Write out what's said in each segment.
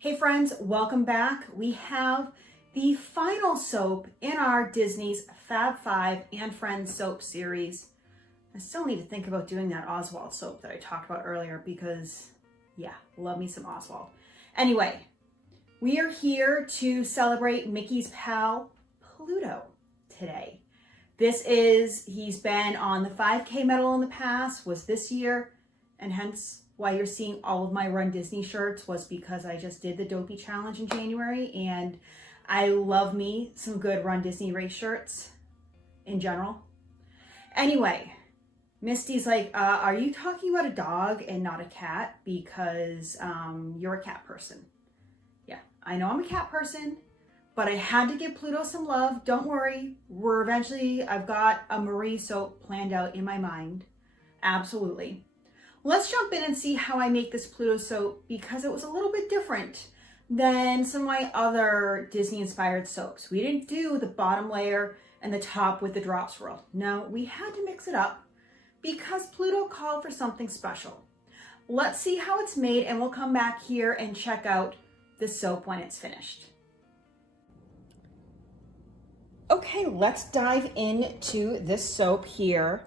Hey friends, welcome back. We have the final soap in our Disney's Fab 5 and Friends soap series. I still need to think about doing that Oswald soap that I talked about earlier because, yeah, love me some Oswald. Anyway, we are here to celebrate Mickey's pal, Pluto, today. He's been on the 5K medal in the past, was this year, and hence why you're seeing all of my Run Disney shirts was because I just did the Dopey Challenge in January, and I love me some good Run Disney race shirts in general. Anyway, Misty's like, are you talking about a dog and not a cat? Because you're a cat person. Yeah, I know I'm a cat person, but I had to give Pluto some love. Don't worry, I've got a Marie soap planned out in my mind. Absolutely. Let's jump in and see how I make this Pluto soap because it was a little bit different than some of my other Disney inspired soaps. We didn't do the bottom layer and the top with the drop swirl. No, we had to mix it up because Pluto called for something special. Let's see how it's made and we'll come back here and check out the soap when it's finished. Okay, let's dive into this soap here.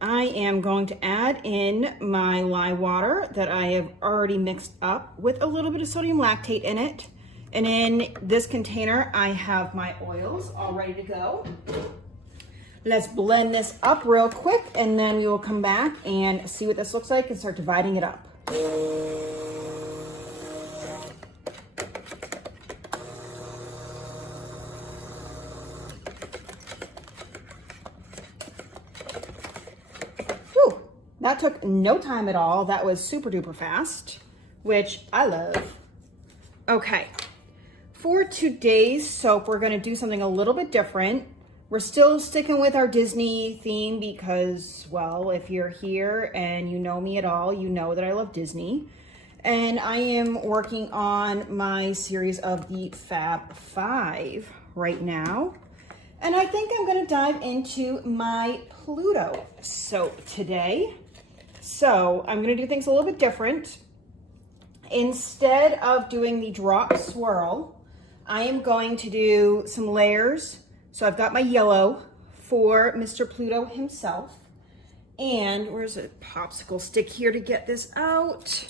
I am going to add in my lye water that I have already mixed up with a little bit of sodium lactate in it. And in this container, I have my oils all ready to go. Let's blend this up real quick and then we will come back and see what this looks like and start dividing it up. That took no time at all. That was super duper fast, which I love. Okay, for today's soap, we're gonna do something a little bit different. We're still sticking with our Disney theme because, well, if you're here and you know me at all, you know that I love Disney. And I am working on my series of the Fab 5 right now. And I think I'm gonna dive into my Pluto soap today. So I'm gonna do things a little bit different. Instead of doing the drop swirl, I am going to do some layers. So I've got my yellow for Mr. Pluto himself. And where's a popsicle stick here to get this out?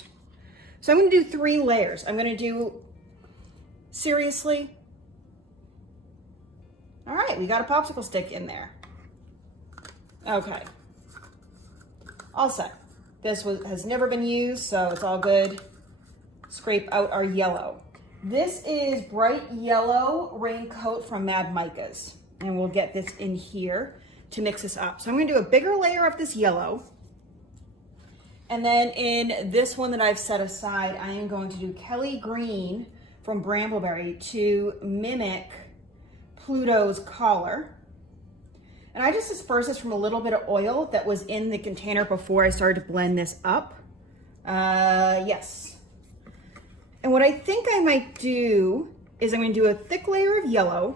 So I'm gonna do 3 layers. I'm gonna do, seriously? All right, we got a popsicle stick in there. Okay, all set. This has never been used, so it's all good. Scrape out our yellow. This is bright yellow raincoat from Mad Micah's, and we'll get this in here to mix this up. So I'm gonna do a bigger layer of this yellow, and then in this one that I've set aside, I am going to do Kelly Green from Brambleberry to mimic Pluto's collar. And I just dispersed this from a little bit of oil that was in the container before I started to blend this up. Yes. And what I think I might do is I'm gonna do a thick layer of yellow,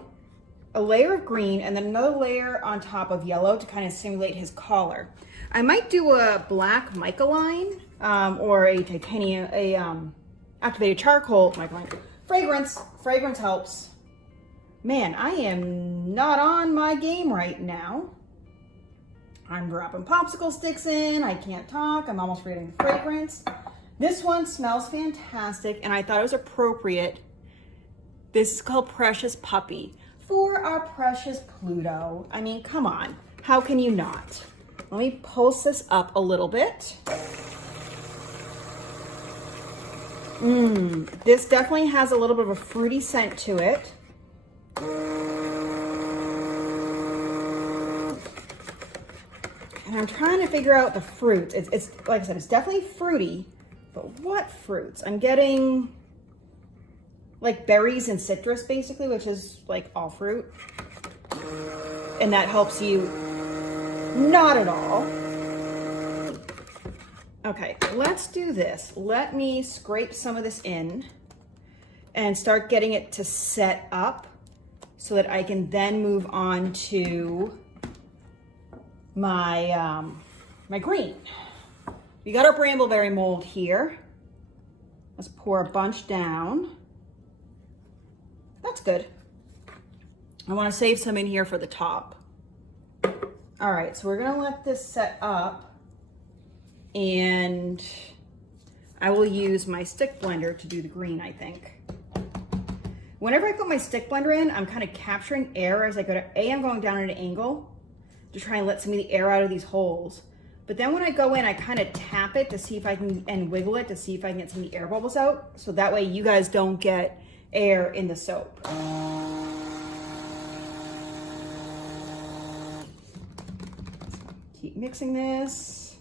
a layer of green, and then another layer on top of yellow to kind of simulate his collar. I might do a black mica line or a titanium, activated charcoal mica line. Fragrance helps. Man, I am not on my game right now. I'm dropping popsicle sticks in, I can't talk, I'm almost forgetting the fragrance. This one smells fantastic and I thought it was appropriate. This is called Precious Puppy for our precious Pluto. I mean, come on, how can you not? Let me pulse this up a little bit. This definitely has a little bit of a fruity scent to it. And I'm trying to figure out the fruits. It's like I said, it's definitely fruity, but what fruits? I'm getting like berries and citrus basically, which is like all fruit. And that helps you not at all. Okay, let's do this. Let me scrape some of this in and start getting it to set up so that I can then move on to my my green. We got our brambleberry mold here. Let's pour a bunch down. That's good. I want to save some in here for the top. All right, so we're gonna let this set up, and I will use my stick blender to do the green, I think. Whenever I put my stick blender in, I'm kind of capturing air as I go to, I'm going down at an angle to try and let some of the air out of these holes. But then when I go in, I kind of tap it to see if I can, and wiggle it to see if I can get some of the air bubbles out. So that way you guys don't get air in the soap. Keep mixing this.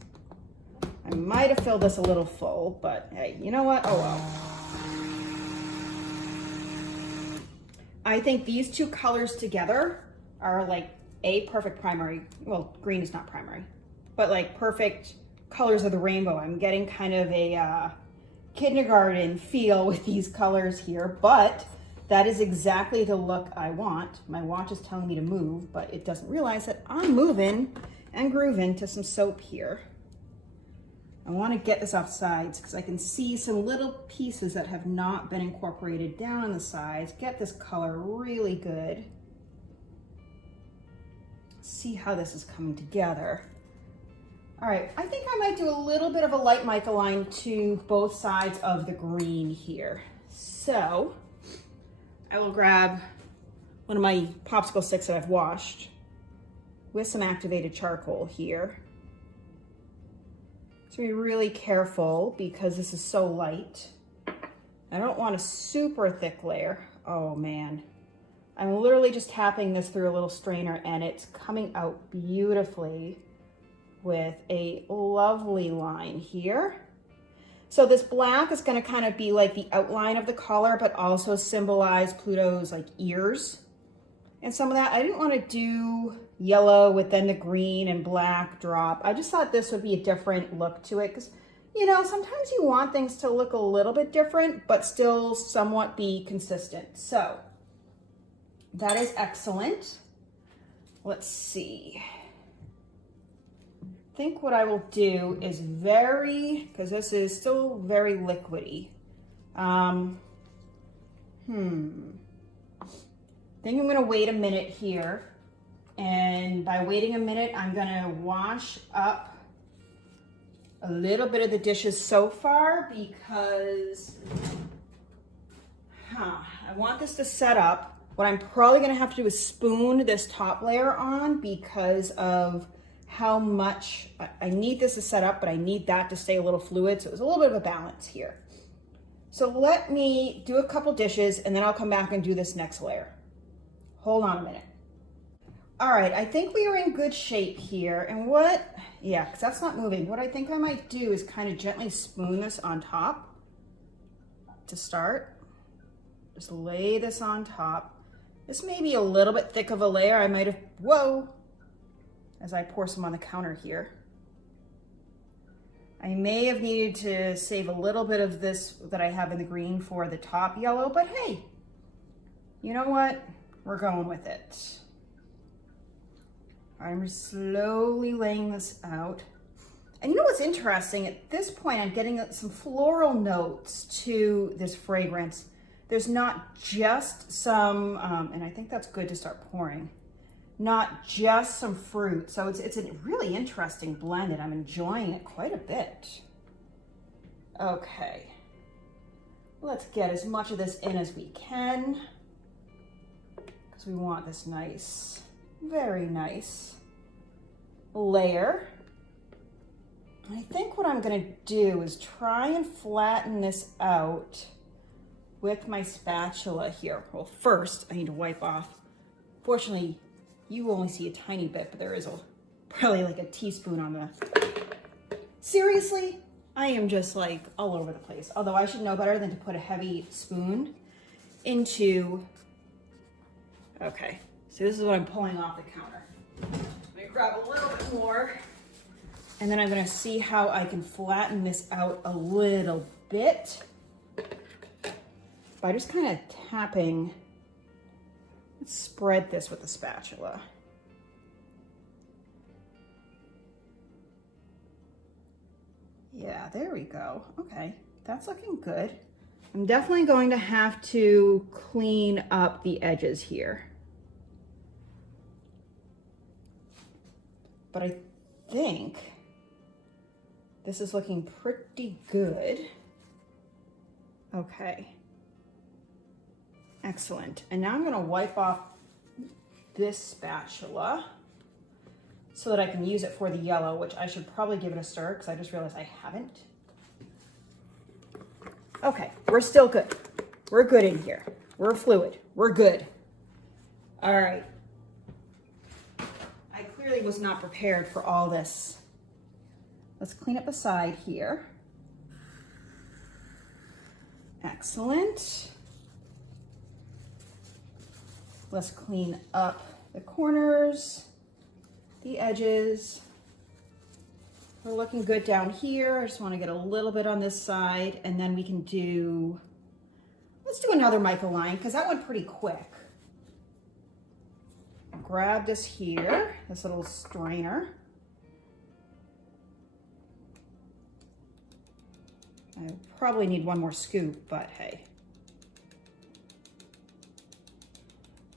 I might have filled this a little full, but hey, you know what? Oh well. I think these two colors together are like a perfect primary. Well, green is not primary, but like perfect colors of the rainbow. I'm getting kind of a kindergarten feel with these colors here, but that is exactly the look I want. My watch is telling me to move, but it doesn't realize that I'm moving and grooving to some soap here. I want to get this off sides because I can see some little pieces that have not been incorporated down on the sides. Get this color really good. See how this is coming together. All right, I think I might do a little bit of a light mica line to both sides of the green here. So I will grab one of my popsicle sticks that I've washed with some activated charcoal here. So be really careful because this is so light. I don't want a super thick layer. Oh man. I'm literally just tapping this through a little strainer and it's coming out beautifully with a lovely line here. So this black is going to kind of be like the outline of the collar, but also symbolize Pluto's like ears and some of that. I didn't want to do yellow with then the green and black drop. I just thought this would be a different look to it because, you know, sometimes you want things to look a little bit different, but still somewhat be consistent. So that is excellent. Let's see. I think what I will do is because this is still very liquidy. I think I'm gonna wait a minute here. And by waiting a minute, I'm gonna wash up a little bit of the dishes so far because I want this to set up. What I'm probably gonna have to do is spoon this top layer on because of how much I need this to set up, but I need that to stay a little fluid. So there's a little bit of a balance here. So let me do a couple dishes and then I'll come back and do this next layer. Hold on a minute. All right, I think we are in good shape here. And because that's not moving. What I think I might do is kind of gently spoon this on top to start. Just lay this on top. This may be a little bit thick of a layer. I might have, as I pour some on the counter here. I may have needed to save a little bit of this that I have in the green for the top yellow, but hey, you know what? We're going with it. I'm slowly laying this out. And you know what's interesting? At this point, I'm getting some floral notes to this fragrance. There's not just some, and I think that's good to start pouring, not just some fruit. So it's a really interesting blend and I'm enjoying it quite a bit. Okay, let's get as much of this in as we can because we want this nice, very nice layer. I think what I'm gonna do is try and flatten this out with my spatula here. Well, first I need to wipe off. Fortunately, you only see a tiny bit, but there is probably like a teaspoon on the... Seriously, I am just like all over the place. Although I should know better than to put a heavy spoon into... Okay, so this is what I'm pulling off the counter. I'm gonna grab a little bit more, and then I'm gonna see how I can flatten this out a little bit by just kind of tapping. Let's spread this with the spatula. Yeah, there we go. Okay, that's looking good. I'm definitely going to have to clean up the edges here. But I think this is looking pretty good. Okay. Excellent. And now I'm going to wipe off this spatula so that I can use it for the yellow, which I should probably give it a stir because I just realized I haven't. Okay, we're still good. We're good in here. We're fluid. We're good. All right. I clearly was not prepared for all this. Let's clean up the side here. Excellent. Let's clean up the corners, the edges. We're looking good down here. I just want to get a little bit on this side, and then we can do, let's do another mica line because that went pretty quick. Grab this here, this little strainer. I probably need one more scoop, but hey.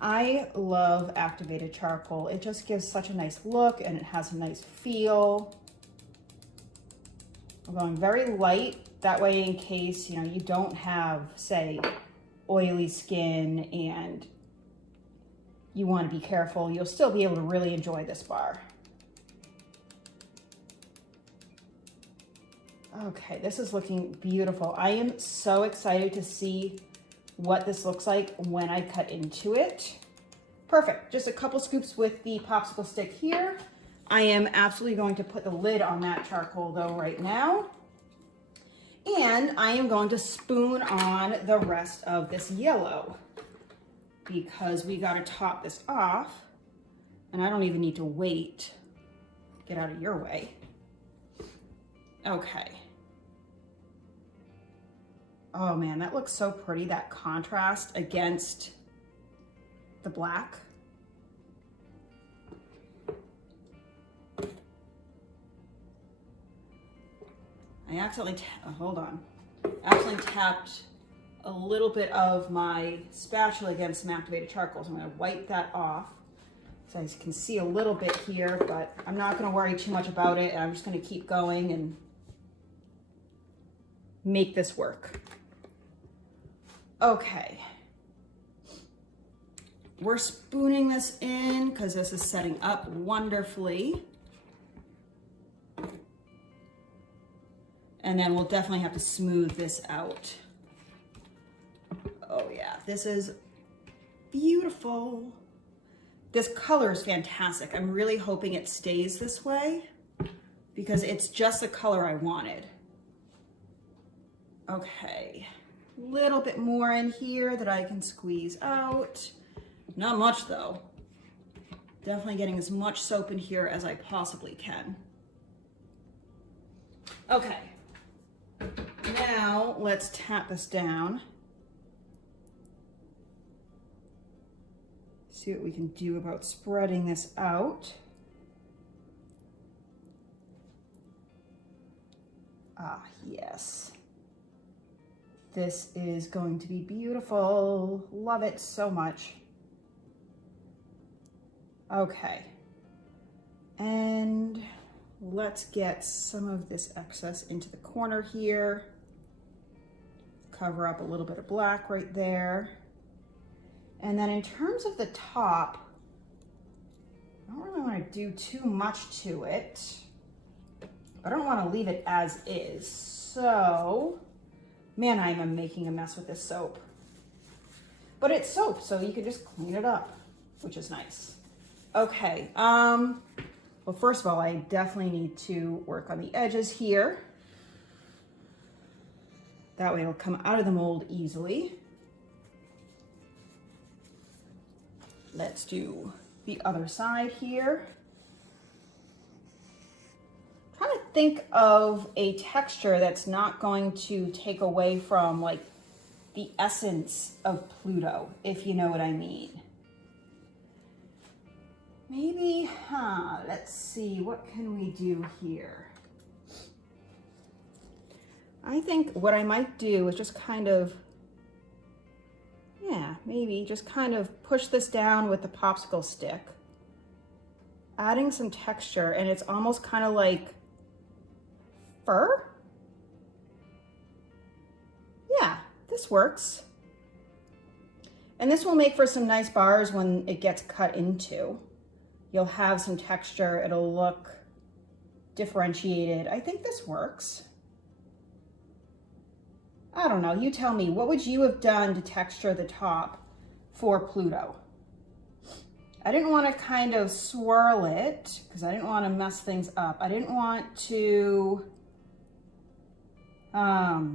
I love activated charcoal. It just gives such a nice look and it has a nice feel. I'm going very light, that way in case, you know, you don't have, say, oily skin and you want to be careful, you'll still be able to really enjoy this bar. Okay, this is looking beautiful. I am so excited to see what this looks like when I cut into it. Perfect, just a couple scoops with the popsicle stick here. I am absolutely going to put the lid on that charcoal though right now. And I am going to spoon on the rest of this yellow because we got to top this off and I don't even need to wait. Get out of your way. Okay. Oh man, that looks so pretty, that contrast against the black. I accidentally, accidentally tapped a little bit of my spatula against some activated charcoal. So I'm gonna wipe that off. So I can see a little bit here, but I'm not gonna worry too much about it. I'm just gonna keep going and make this work. Okay. We're spooning this in because this is setting up wonderfully. And then we'll definitely have to smooth this out. Oh yeah, this is beautiful. This color is fantastic. I'm really hoping it stays this way because it's just the color I wanted. Okay, a little bit more in here that I can squeeze out. Not much though. Definitely getting as much soap in here as I possibly can. Okay, now let's tap this down. See what we can do about spreading this out. Ah, yes. This is going to be beautiful. Love it so much. Okay. And let's get some of this excess into the corner here. Cover up a little bit of black right there. And then in terms of the top, I don't really want to do too much to it. I don't want to leave it as is. So, man, I am making a mess with this soap. But it's soap, so you can just clean it up, which is nice. Okay, well, first of all, I definitely need to work on the edges here. That way it'll come out of the mold easily. Let's do the other side here. I'm trying to think of a texture that's not going to take away from like the essence of Pluto, if you know what I mean. Maybe, let's see, what can we do here? I think what I might do is just kind of, yeah, maybe just kind of push this down with the popsicle stick, adding some texture, and it's almost kind of like fur. Yeah, this works. And this will make for some nice bars when it gets cut into. You'll have some texture, it'll look differentiated. I think this works. I don't know, you tell me, what would you have done to texture the top for Pluto? I didn't want to kind of swirl it because I didn't want to mess things up. I didn't want to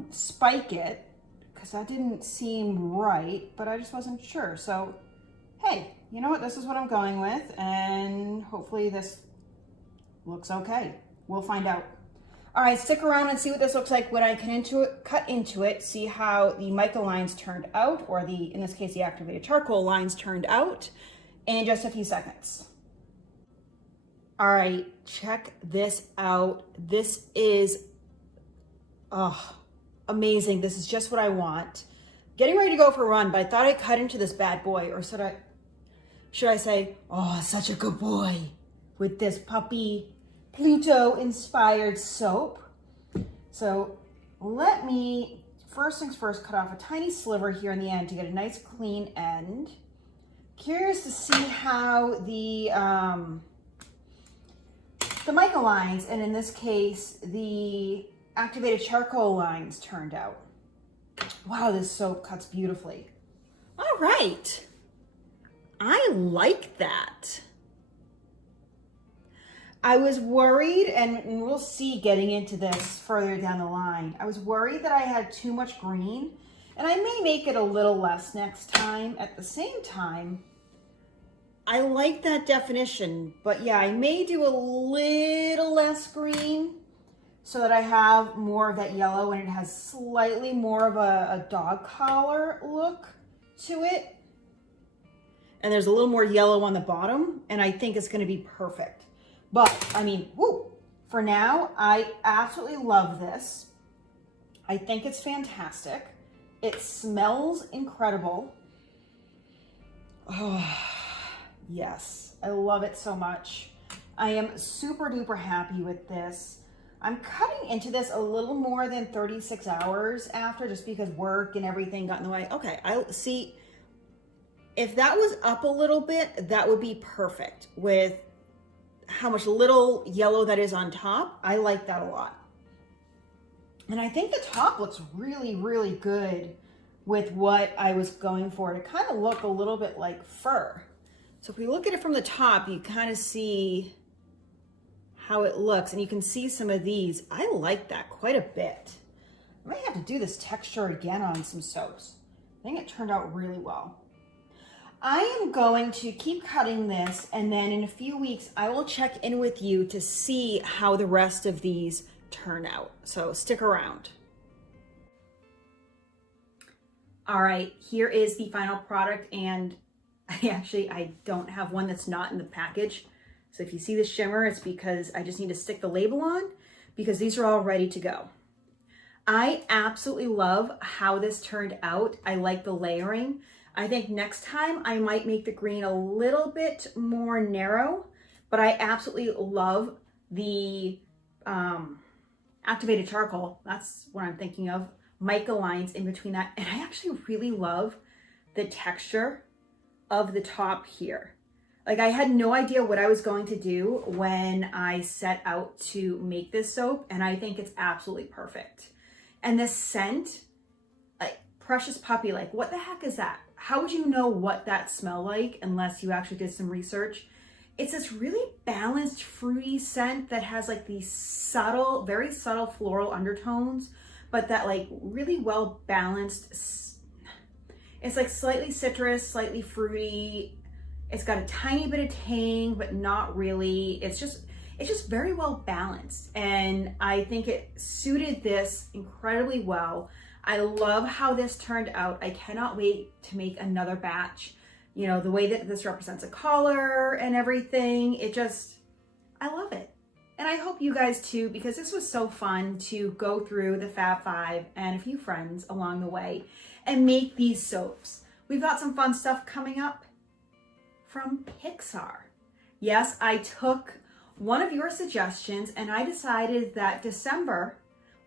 spike it because that didn't seem right, but I just wasn't sure. So, hey, you know what? This is what I'm going with, and hopefully this looks okay. We'll find out. All right, stick around and see what this looks like when I cut into it, see how the mica lines turned out, or in this case, the activated charcoal lines turned out in just a few seconds. All right, check this out. This is, amazing. This is just what I want. Getting ready to go for a run, but I thought I'd cut into this bad boy, or should I say, oh, such a good boy, with this puppy Pluto-inspired soap. So let me, first things first, cut off a tiny sliver here in the end to get a nice clean end. Curious to see how the mica lines, and in this case, the activated charcoal lines turned out. Wow, this soap cuts beautifully. All right. I like that. I was worried, and we'll see getting into this further down the line, I was worried that I had too much green, and I may make it a little less next time. At the same time, I like that definition, but yeah, I may do a little less green so that I have more of that yellow and it has slightly more of a dog collar look to it. And there's a little more yellow on the bottom, and I think it's gonna be perfect. But I mean, woo, for now, I absolutely love this. I think it's fantastic. It smells incredible. Oh, yes, I love it so much. I am super duper happy with this. I'm cutting into this a little more than 36 hours after, just because work and everything got in the way. Okay, I see, if that was up a little bit, that would be perfect with how much little yellow that is on top. I like that a lot. And I think the top looks really, really good with what I was going for to kind of look a little bit like fur. So if we look at it from the top, you kind of see how it looks, and you can see some of these. I like that quite a bit. I might have to do this texture again on some soaps. I think it turned out really well. I am going to keep cutting this, and then in a few weeks, I will check in with you to see how the rest of these turn out. So stick around. All right, here is the final product, and I don't have one that's not in the package. So if you see the shimmer, it's because I just need to stick the label on, because these are all ready to go. I absolutely love how this turned out. I like the layering. I think next time I might make the green a little bit more narrow, but I absolutely love the activated charcoal. That's what I'm thinking of. Mica lines in between that. And I actually really love the texture of the top here. Like, I had no idea what I was going to do when I set out to make this soap, and I think it's absolutely perfect. And this scent, like Precious Puppy, like what the heck is that? How would you know what that smelled like unless you actually did some research? It's this really balanced, fruity scent that has like these subtle, very subtle floral undertones, but that like really well balanced. It's like slightly citrus, slightly fruity. It's got a tiny bit of tang, but not really. It's just very well balanced. And I think it suited this incredibly well. I love how this turned out. I cannot wait to make another batch. You know, the way that this represents a collar and everything, I love it. And I hope you guys too, because this was so fun to go through the Fab Five and a few friends along the way and make these soaps. We've got some fun stuff coming up from Pixar. Yes, I took one of your suggestions and I decided that December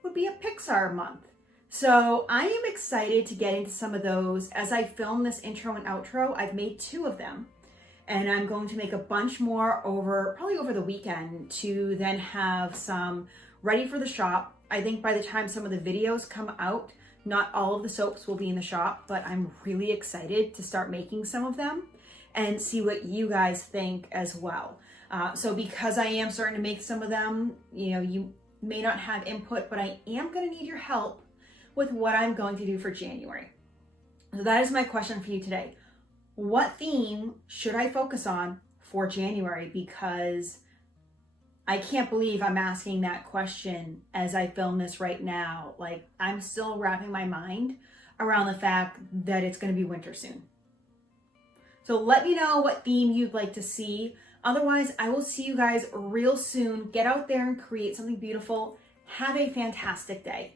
would be a Pixar month. So I am excited to get into some of those. As I film this intro and outro, I've made 2 of them. And I'm going to make a bunch more probably over the weekend to then have some ready for the shop. I think by the time some of the videos come out, not all of the soaps will be in the shop, but I'm really excited to start making some of them and see what you guys think as well. So because I am starting to make some of them, you may not have input, but I am going to need your help with what I'm going to do for January. So that is my question for you today. What theme should I focus on for January? Because I can't believe I'm asking that question as I film this right now. Like, I'm still wrapping my mind around the fact that it's going to be winter soon. So let me know what theme you'd like to see. Otherwise, I will see you guys real soon. Get out there and create something beautiful. Have a fantastic day.